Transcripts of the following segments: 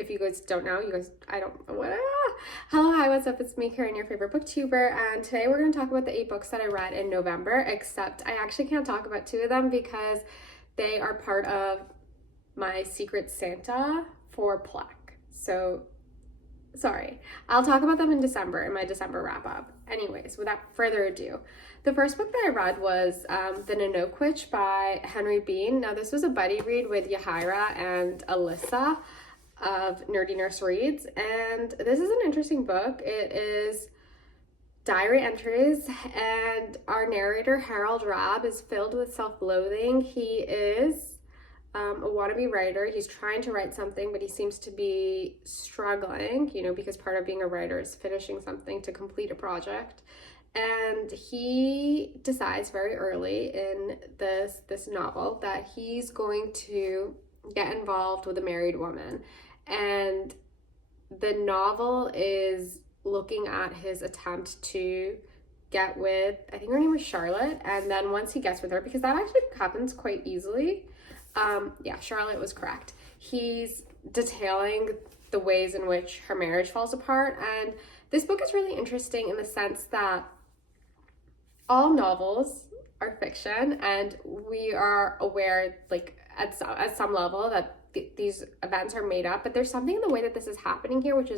If you guys don't know, hello, hi, what's up? It's me, Karen, your favorite booktuber, and today we're going to talk about the 8 books that I read in November, except I actually can't talk about 2 of them because they are part of my Secret Santa for Plaque. So, sorry. I'll talk about them in December, in my December wrap-up. Anyways, without further ado, the first book that I read was The Nenoquich by Henry Bean. Now, this was a buddy read with Yahaira and Alyssa of Nerdy Nurse Reads, and this is an interesting book. It is diary entries, and our narrator Harold Rabb is filled with self-loathing. He is a wannabe writer. He's trying to write something, but he seems to be struggling, because part of being a writer is finishing something to complete a project. And he decides very early in this novel that he's going to get involved with a married woman. And the novel is looking at his attempt to get with, I think her name was Charlotte, and then once he gets with her, because that actually happens quite easily. Charlotte was correct. He's detailing the ways in which her marriage falls apart, and this book is really interesting in the sense that all novels are fiction, and we are aware, at some level, that these events are made up, but there's something in the way that this is happening here which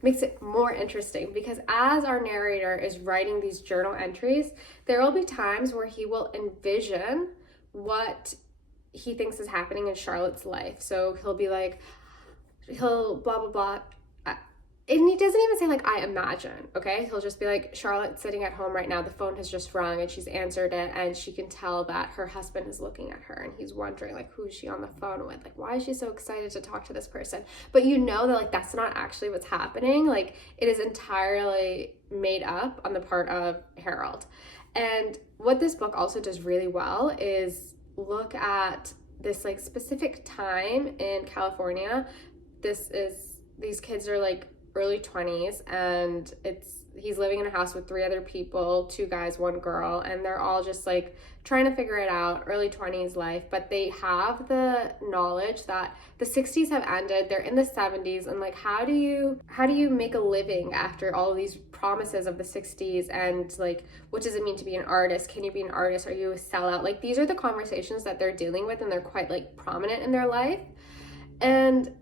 makes it more interesting, because as our narrator is writing these journal entries, there will be times where he will envision what he thinks is happening in Charlotte's life. So he'll blah blah blah, and he doesn't even say I imagine, okay? He'll just be like, Charlotte's sitting at home right now, the phone has just rung and she's answered it, and she can tell that her husband is looking at her and he's wondering who is she on the phone with, why is she so excited to talk to this person? But that that's not actually what's happening. It is entirely made up on the part of Harold. And what this book also does really well is look at this specific time in California. These kids are early 20s, and he's living in a house with 3 other people, 2 guys, 1 girl, and they're all just trying to figure it out, early 20s life. But they have the knowledge that the 60s have ended, they're in the 70s, and how do you make a living after all of these promises of the 60s? And what does it mean to be an artist? Can you be an artist? Are you a sellout? These are the conversations that they're dealing with, and they're quite prominent in their life. And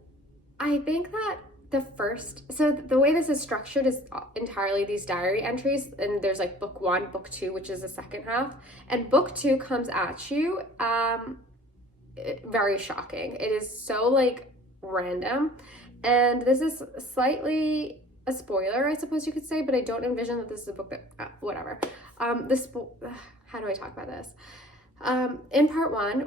I think that the way this is structured is entirely these diary entries, and there's book 1, book 2, which is the second half, and book 2 comes at you very shocking. It is so random, and this is slightly a spoiler, I suppose you could say, but I don't envision that this is a book that whatever. How do I talk about this? In part 1,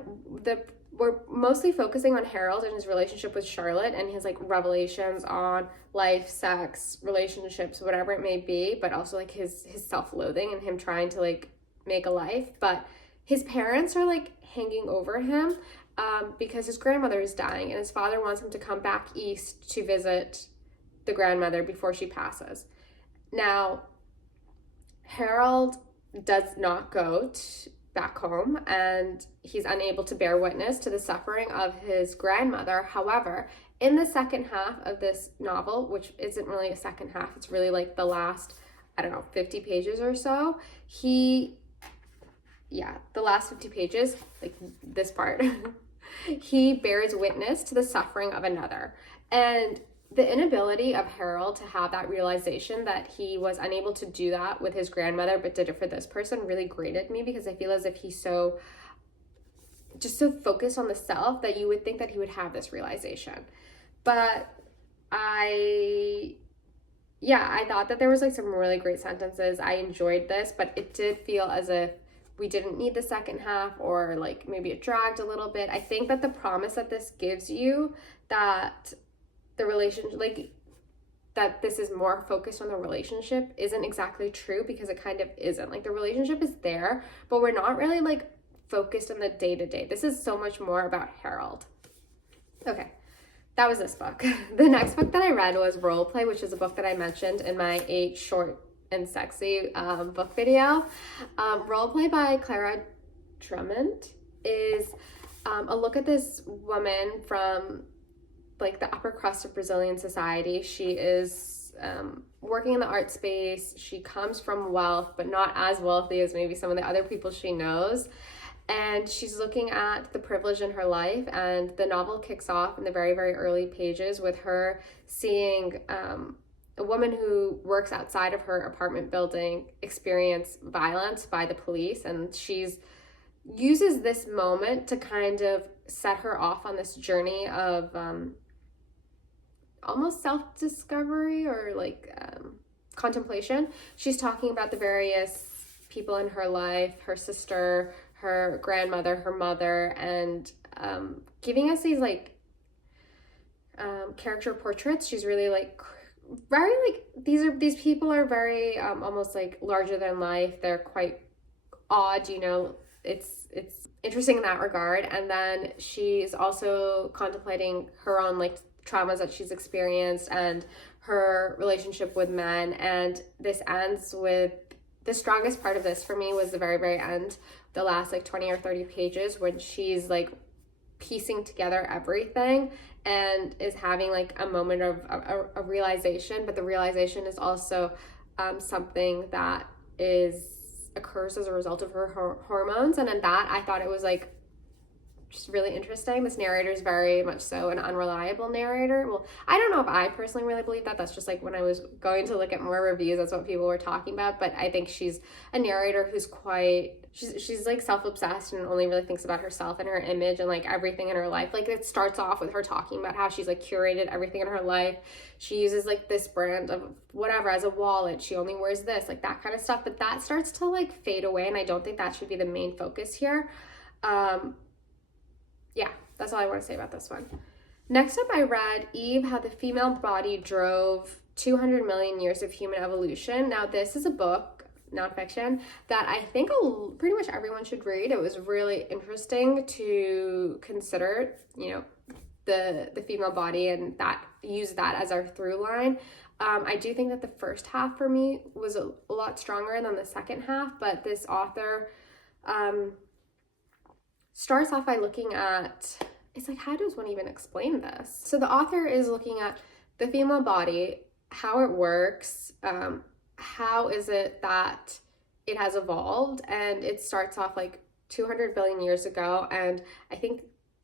we're mostly focusing on Harold and his relationship with Charlotte and his revelations on life, sex, relationships, whatever it may be, but also his self-loathing and him trying to make a life. But his parents are hanging over him because his grandmother is dying, and his father wants him to come back east to visit the grandmother before she passes. Now, Harold does not go back home, and he's unable to bear witness to the suffering of his grandmother. However, in the second half of this novel, which isn't really a second half, it's really the last, 50 pages or so, the last 50 pages, this part, he bears witness to the suffering of another. And the inability of Harold to have that realization that he was unable to do that with his grandmother but did it for this person really grated me, because I feel as if he's so focused on the self that you would think that he would have this realization. But I thought that there was some really great sentences. I enjoyed this, but it did feel as if we didn't need the second half, or maybe it dragged a little bit. I think that the promise that this gives you, that the relationship, that this is more focused on the relationship, isn't exactly true, because it kind of isn't. The relationship is there, but we're not really focused on the day-to-day. This is so much more about Harold. Okay, that was this book. The next book that I read was Roleplay, which is a book that I mentioned in my 8 short and sexy book video. Roleplay by Clara Drummond is a look at this woman from like the upper crust of Brazilian society. She is working in the art space. She comes from wealth, but not as wealthy as maybe some of the other people she knows. And she's looking at the privilege in her life, and the novel kicks off in the very, very early pages with her seeing a woman who works outside of her apartment building experience violence by the police, and she's uses this moment to kind of set her off on this journey of almost self-discovery or like contemplation. She's talking about the various people in her life, her sister, her grandmother, her mother, and giving us these like character portraits. She's really like very like these people are very almost like larger than life. They're quite odd, you know. It's interesting in that regard. And then she's also contemplating her own like traumas that she's experienced and her relationship with men. And this ends with the strongest part of this for me was the very, very end, the last like 20 or 30 pages, when she's like piecing together everything and is having like a moment of a realization. But the realization is also something that occurs as a result of her hormones. And in that, I thought it was like just really interesting. This narrator is very much so an unreliable narrator. Well, I don't know if I personally really believe that. That's just like when I was going to look at more reviews, that's what people were talking about. But I think she's a narrator who's she's like self-obsessed and only really thinks about herself and her image and like everything in her life. Like it starts off with her talking about how she's like curated everything in her life. She uses like this brand of whatever as a wallet. She only wears this, like that kind of stuff. But that starts to like fade away, and I don't think that should be the main focus here. Yeah, that's all I want to say about this one. Next up, I read Eve, How the Female Body Drove 200 Million Years of Human Evolution. Now, this is a book, nonfiction, that I think pretty much everyone should read. It was really interesting to consider, you know, the female body and use that as our through line. I do think that the first half for me was a lot stronger than the second half, but this author starts off by looking at, it's like, how does one even explain this? So the author is looking at the female body, how it works, how is it that it has evolved, and it starts off like 200 billion years ago, and I think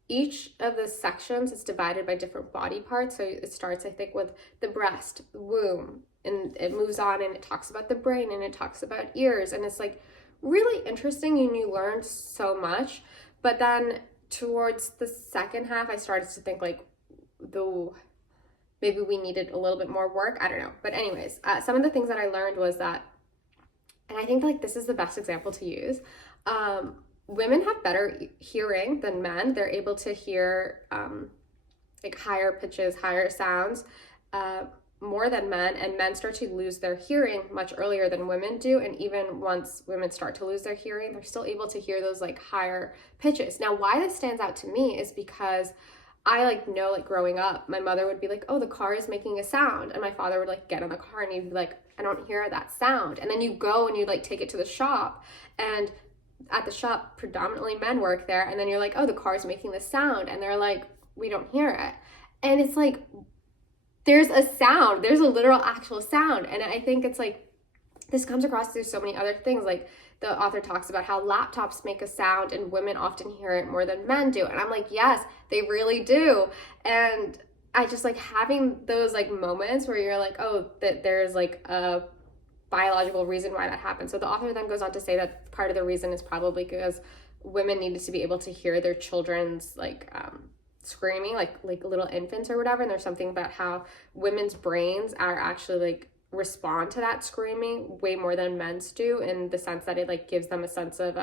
each of the sections is divided by different body parts. So it starts, I think, with the breast, the womb, and it moves on and it talks about the brain and it talks about ears, and it's like really interesting and you learn so much. But then towards the second half, I started to think like, maybe we needed a little bit more work. I don't know. But anyways, some of the things that I learned was that, and I think like this is the best example to use, women have better hearing than men. They're able to hear like higher pitches, higher sounds, more than men, and men start to lose their hearing much earlier than women do. And even once women start to lose their hearing, they're still able to hear those like higher pitches. Now, why this stands out to me is because I like know, like growing up, my mother would be like, oh, the car is making a sound, and my father would like get in the car and he'd be like, I don't hear that sound. And then you go and you like take it to the shop, and at the shop predominantly men work there, and then you're like, oh, the car is making this sound, and they're like, we don't hear it. And it's like, there's a sound, there's a literal actual sound. And I think it's like, this comes across through so many other things. Like the author talks about how laptops make a sound and women often hear it more than men do. And I'm like, yes, they really do. And I just like having those like moments where you're like, oh, that there's like a biological reason why that happens. So the author then goes on to say that part of the reason is probably because women needed to be able to hear their children's like screaming, like little infants or whatever. And there's something about how women's brains are actually like respond to that screaming way more than men's do, in the sense that it like gives them a sense of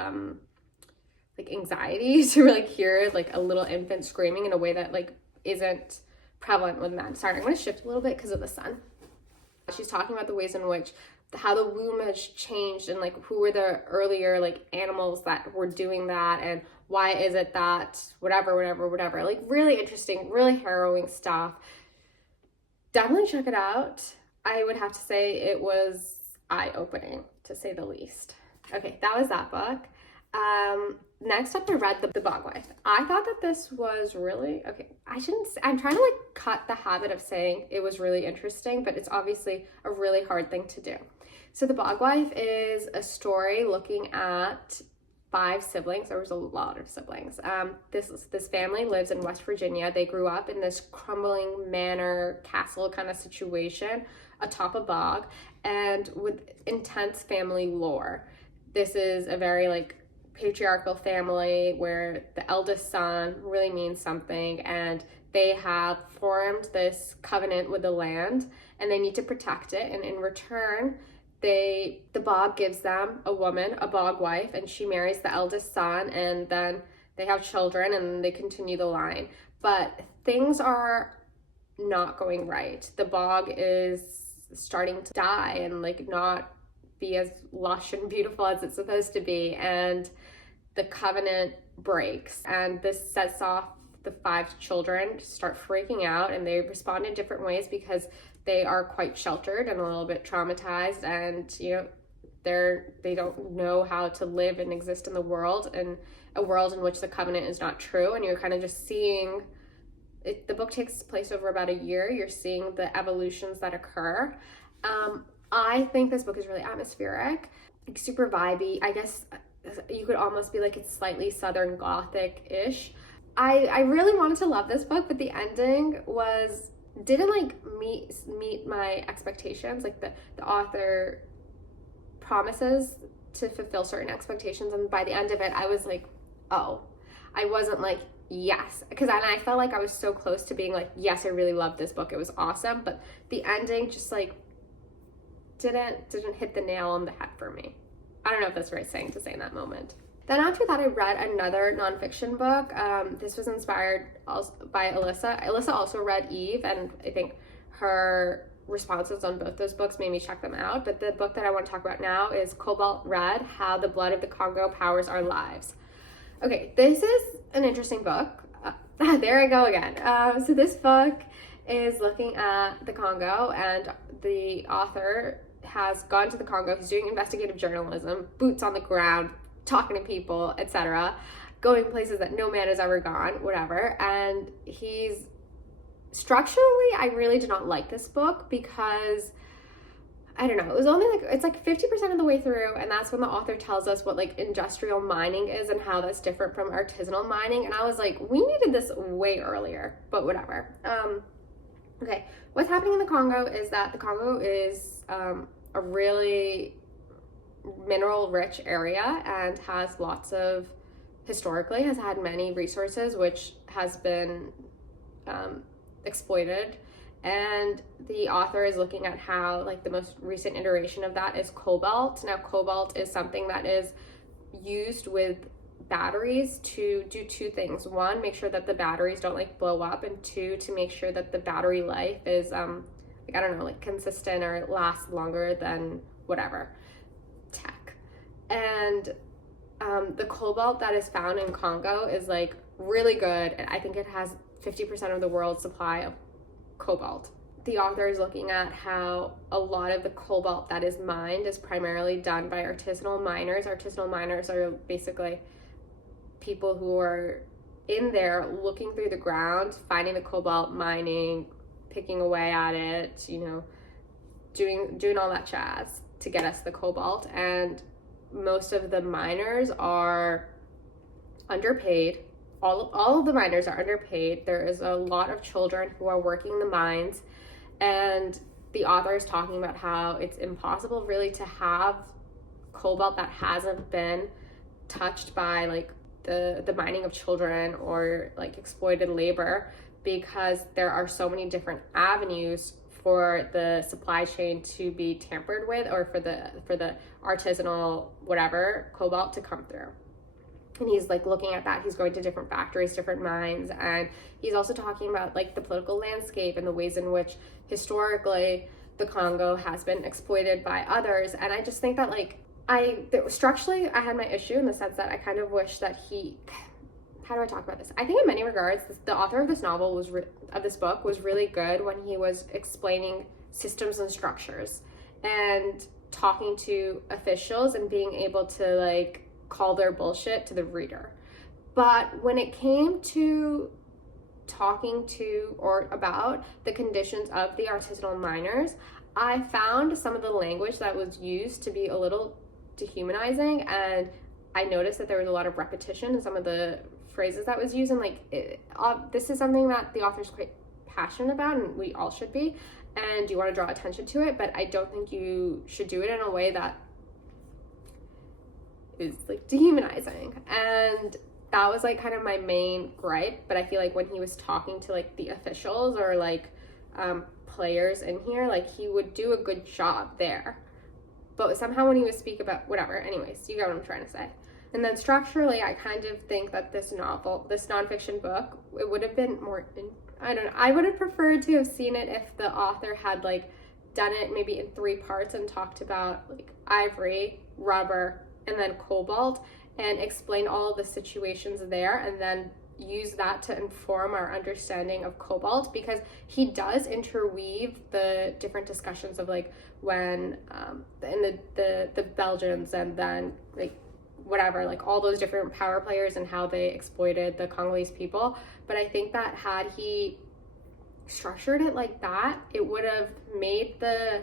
like anxiety to like hear like a little infant screaming in a way that like isn't prevalent with men. Sorry, I'm going to shift a little bit because of the sun. She's talking about the ways in which how the womb has changed, and like who were the earlier like animals that were doing that, and why is it that whatever, like really interesting, really harrowing stuff. Definitely check it out. I would have to say it was eye-opening, to say the least. Okay, that was that book. Next up, I read the Bog Wife. I thought that this was really, okay, I'm trying to like cut the habit of saying it was really interesting, but it's obviously a really hard thing to do. So the Bog Wife is a story looking at 5 siblings. There was a lot of siblings. This family lives in West Virginia. They grew up in this crumbling manor castle kind of situation atop a bog, and with intense family lore. This is a very like patriarchal family where the eldest son really means something, and they have formed this covenant with the land and they need to protect it, and in return the bog gives them a woman, a bog wife, and she marries the eldest son, and then they have children and they continue the line. But things are not going right. The bog is starting to die and like not be as lush and beautiful as it's supposed to be, and the covenant breaks, and this sets off the 5 children to start freaking out, and they respond in different ways because they are quite sheltered and a little bit traumatized, and you know they don't know how to live and exist in the world, and a world in which the covenant is not true. And you're kind of just seeing it. The book takes place over about a year. You're seeing the evolutions that occur. I think this book is really atmospheric, like super vibey. I guess you could almost be like it's slightly Southern Gothic-ish. I really wanted to love this book, but the ending didn't like meet my expectations. Like the author promises to fulfill certain expectations, and by the end of it I was like, oh, I wasn't like yes, because I felt like I was so close to being like, yes, I really loved this book, it was awesome, but the ending just like didn't hit the nail on the head for me. I don't know if that's the right thing to say in that moment. Then after that, I read another nonfiction book. This was inspired also by Alyssa. Alyssa also read Eve, and I think her responses on both those books made me check them out. But the book that I want to talk about now is Cobalt Red, How the Blood of the Congo Powers Our Lives. Okay, this is an interesting book. There I go again. So this book is looking at the Congo, and the author has gone to the Congo. He's doing investigative journalism, boots on the ground, talking to people, etc., going places that no man has ever gone, whatever. And structurally, I really did not like this book because, I don't know, it was only like, it's like 50% of the way through, and that's when the author tells us what like industrial mining is and how that's different from artisanal mining. And I was like, we needed this way earlier, but whatever. Okay, what's happening in the Congo is that the Congo is a really mineral rich area and has historically has had many resources which has been exploited. And the author is looking at how like the most recent iteration of that is cobalt. Now cobalt is something that is used with batteries to do 2 things. 1, make sure that the batteries don't like blow up, and 2, to make sure that the battery life is like, I don't know, like consistent or lasts longer than whatever tech. And the cobalt that is found in Congo is like really good, and I think it has 50% of the world's supply of cobalt. The author is looking at how a lot of the cobalt that is mined is primarily done by artisanal miners. Artisanal miners are basically people who are in there looking through the ground, finding the cobalt, mining, picking away at it, you know, doing all that jazz to get us the cobalt. And most of the miners are underpaid. All of the miners are underpaid. There is a lot of children who are working the mines, and the author is talking about how it's impossible really to have cobalt that hasn't been touched by like the mining of children or like exploited labor, because there are so many different avenues for the supply chain to be tampered with, or for the artisanal whatever cobalt to come through. And he's like looking at that. He's going to different factories, different mines, and he's also talking about like the political landscape and the ways in which historically the Congo has been exploited by others. And I just think that like structurally I had my issue in the sense that I kind of wish that how do I talk about this? I think in many regards, the author of this novel of this book was really good when he was explaining systems and structures and talking to officials and being able to like call their bullshit to the reader. But when it came to talking to or about the conditions of the artisanal miners, I found some of the language that was used to be a little dehumanizing, and I noticed that there was a lot of repetition in some of the phrases that was used, and this is something that the author's quite passionate about, and we all should be, and you want to draw attention to it, but I don't think you should do it in a way that is like dehumanizing. And that was like kind of my main gripe. But I feel like when he was talking to like the officials or like players in here, like he would do a good job there, but somehow when he would speak about whatever, anyways, you get what I'm trying to say. And then structurally, I kind of think that this nonfiction book, it would have been more, I don't know, I would have preferred to have seen it if the author had like done it maybe in 3 parts and talked about like ivory, rubber, and then cobalt, and explain all of the situations there, and then use that to inform our understanding of cobalt, because he does interweave the different discussions of like when in the Belgians, and then like whatever, like all those different power players and how they exploited the Congolese people. But I think that had he structured it like that, it would have made the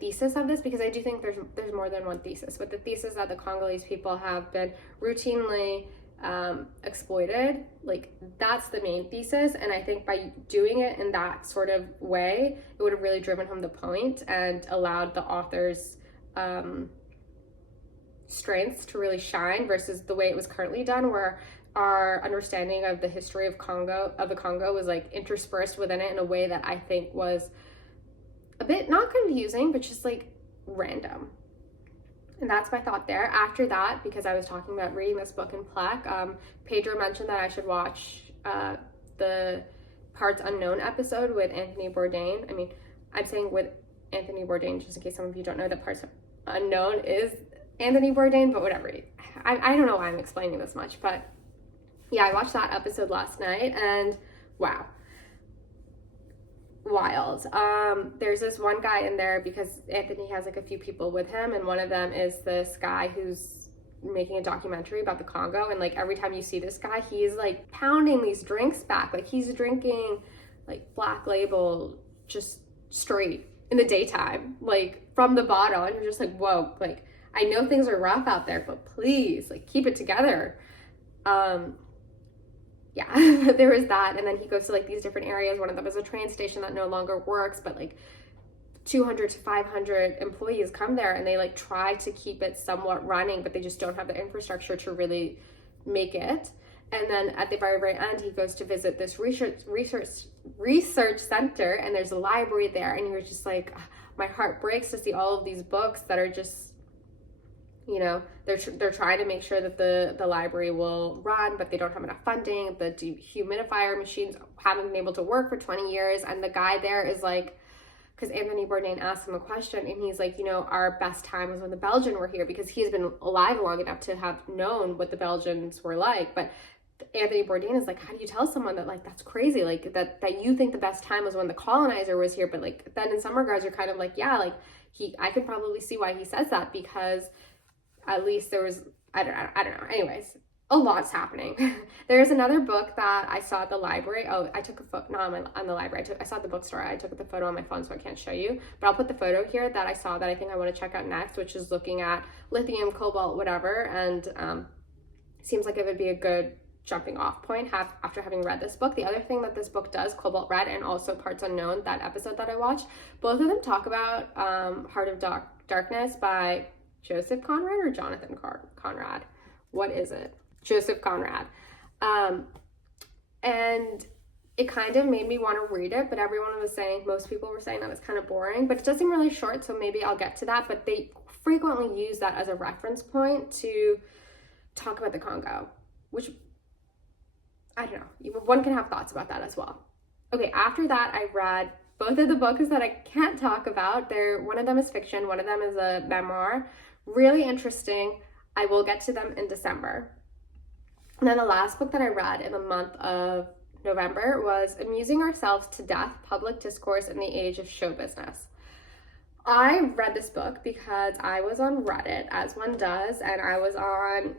thesis of this, because I do think there's more than one thesis, but the thesis that the Congolese people have been routinely exploited, like that's the main thesis. And I think by doing it in that sort of way, it would have really driven home the point and allowed the author's strengths to really shine, versus the way it was currently done, where our understanding of the history of the Congo was like interspersed within it in a way that I think was a bit not confusing, but just like random. And that's my thought there. After that, because I was talking about reading this book in Plec, Pedro mentioned that I should watch the Parts Unknown episode with Anthony Bourdain. I mean, I'm saying with Anthony Bourdain just in case some of you don't know that Parts Unknown is Anthony Bourdain, but whatever. I don't know why I'm explaining this much, but yeah, I watched that episode last night, and wow, wild. There's this one guy in there, because Anthony has like a few people with him, and one of them is this guy who's making a documentary about the Congo, and like every time you see this guy, he's like pounding these drinks back, like he's drinking like Black Label just straight in the daytime, like from the bottle, and you're just like, whoa, like I know things are rough out there, but please, like, keep it together. Yeah, there was that. And then he goes to like these different areas. One of them is a train station that no longer works, but like 200 to 500 employees come there, and they like try to keep it somewhat running, but they just don't have the infrastructure to really make it. And then at the very, very end, he goes to visit this research center, and there's a library there, and you're just like, my heart breaks to see all of these books that are just, you know, they're trying to make sure that the library will run, but they don't have enough funding. The dehumidifier machines haven't been able to work for 20 years. And the guy there is like, because Anthony Bourdain asked him a question, and he's like, you know, our best time was when the Belgians were here, because he's been alive long enough to have known what the Belgians were like. But Anthony Bourdain is like, how do you tell someone that, like, that's crazy, like that you think the best time was when the colonizer was here? But like, then in some regards, you're kind of like, yeah, like I could probably see why he says that, because at least there was, I don't know. Anyways, a lot's happening. There's another book that I saw at the library. Oh, I took a photo, not on the library. I saw at the bookstore. I took the photo on my phone, so I can't show you. But I'll put the photo here that I saw that I think I want to check out next, which is looking at lithium, cobalt, whatever. And seems like it would be a good jumping off point after having read this book. The other thing that this book does, Cobalt Red and also Parts Unknown, that episode that I watched, both of them talk about Heart of Darkness by Joseph Conrad or Jonathan Conrad. What is it? Joseph Conrad. And it kind of made me want to read it, but most people were saying that was kind of boring, but it does seem really short, so maybe I'll get to that. But they frequently use that as a reference point to talk about the Congo, which, I don't know, one can have thoughts about that as well. Okay, after that, I read both of the books that I can't talk about. One of them is fiction, one of them is a memoir. Really interesting. I will get to them in December. And then the last book that I read in the month of November was Amusing Ourselves to Death, Public Discourse in the Age of Show Business. I read this book because I was on Reddit, as one does, and I was on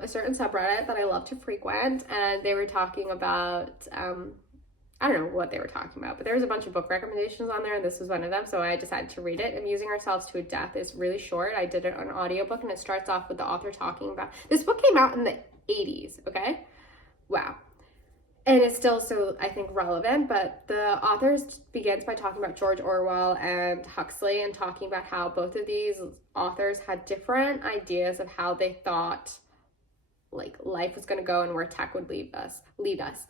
a certain subreddit that I love to frequent, and they were talking about, I don't know what they were talking about, but there was a bunch of book recommendations on there, and this was one of them, so I decided to read it. Amusing Ourselves to a Death is really short. I did it on audiobook, and it starts off with the author talking about, this book came out in the 80s, okay? Wow. And it's still so, I think, relevant, but the author begins by talking about George Orwell and Huxley and talking about how both of these authors had different ideas of how they thought like life was going to go and where tech would lead us.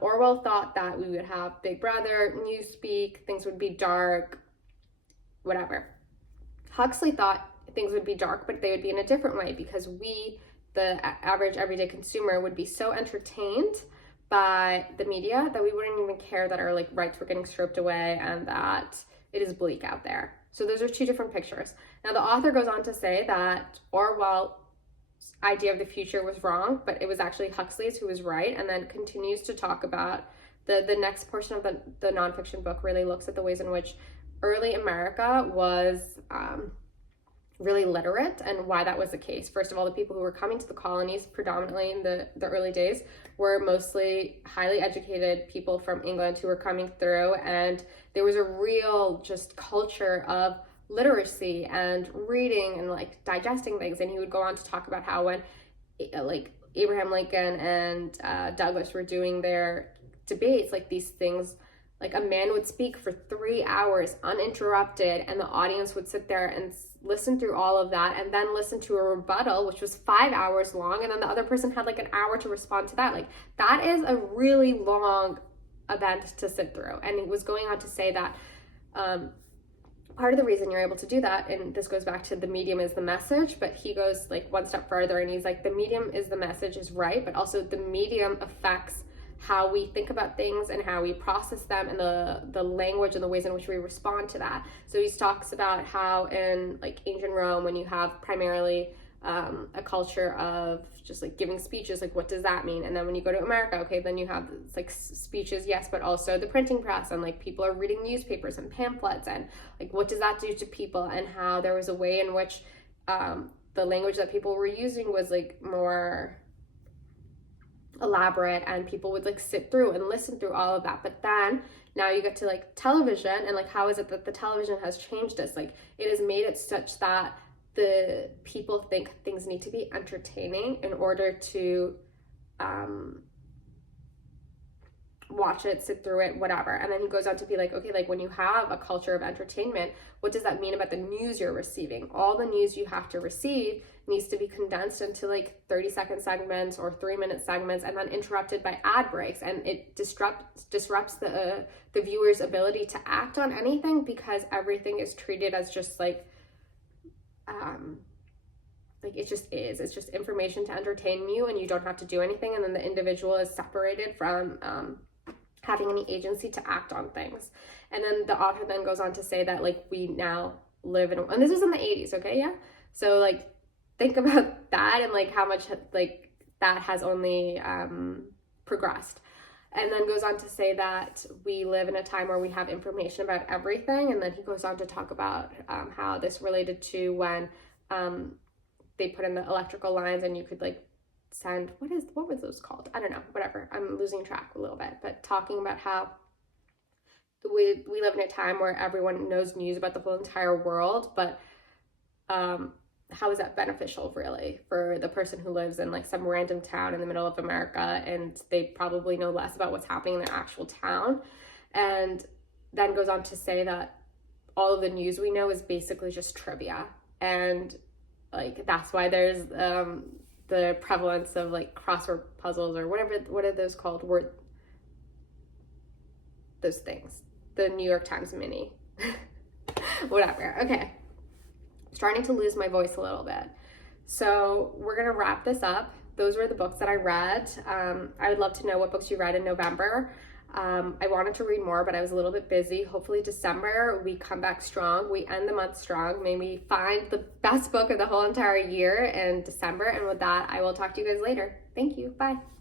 Orwell thought that we would have Big Brother, Newspeak, things would be dark, whatever. Huxley thought things would be dark, but they would be in a different way because we, the average everyday consumer, would be so entertained by the media that we wouldn't even care that our like rights were getting stripped away and that it is bleak out there. So those are two different pictures. Now the author goes on to say that Orwell's idea of the future was wrong, but it was actually Huxley's who was right, and then continues to talk about the next portion of the nonfiction book really looks at the ways in which early America was really literate and why that was the case. First of all, the people who were coming to the colonies predominantly in the early days were mostly highly educated people from England who were coming through, and there was a real just culture of literacy and reading and like digesting things. And he would go on to talk about how when like Abraham Lincoln and Douglas were doing their debates, like these things, like a man would speak for 3 hours uninterrupted and the audience would sit there and listen through all of that and then listen to a rebuttal, which was 5 hours long, and then the other person had like an hour to respond to that. Like that is a really long event to sit through. And he was going on to say that part of the reason you're able to do that, and this goes back to the medium is the message, but he goes like one step further and he's like, the medium is the message is right, but also the medium affects how we think about things and how we process them and the language and the ways in which we respond to that. So he talks about how in like ancient Rome, when you have primarily a culture of just like giving speeches, like what does that mean? And then when you go to America, okay, then you have like speeches, yes, but also the printing press and like people are reading newspapers and pamphlets, and like what does that do to people, and how there was a way in which the language that people were using was like more elaborate and people would like sit through and listen through all of that. But then now you get to like television, and like how is it that the television has changed us? Like it has made it such that the people think things need to be entertaining in order to watch it, sit through it, whatever. And then he goes on to be like, okay, like when you have a culture of entertainment, what does that mean about the news you're receiving? All the news you have to receive needs to be condensed into like 30-second segments or 3-minute segments and then interrupted by ad breaks, and it disrupts the viewer's ability to act on anything because everything is treated as just like it's just information to entertain you, and you don't have to do anything, and then the individual is separated from having any agency to act on things. And then the author then goes on to say that like we now live in, and this is in the 80s, okay, yeah, so like think about that and like how much like that has only progressed. And then goes on to say that we live in a time where we have information about everything. And then he goes on to talk about how this related to when they put in the electrical lines and you could like send, what was those called? I don't know, whatever. I'm losing track a little bit, but talking about how we live in a time where everyone knows news about the whole entire world, but how is that beneficial really for the person who lives in like some random town in the middle of America, and they probably know less about what's happening in their actual town. And then goes on to say that all of the news we know is basically just trivia, and like that's why there's the prevalence of like crossword puzzles or whatever, what are those called, those things, the New York Times mini whatever. Okay, starting to lose my voice a little bit. So we're gonna wrap this up. Those were the books that I read. I would love to know what books you read in November. I wanted to read more, but I was a little bit busy. Hopefully December, we come back strong. We end the month strong. May we find the best book of the whole entire year in December. And with that, I will talk to you guys later. Thank you. Bye.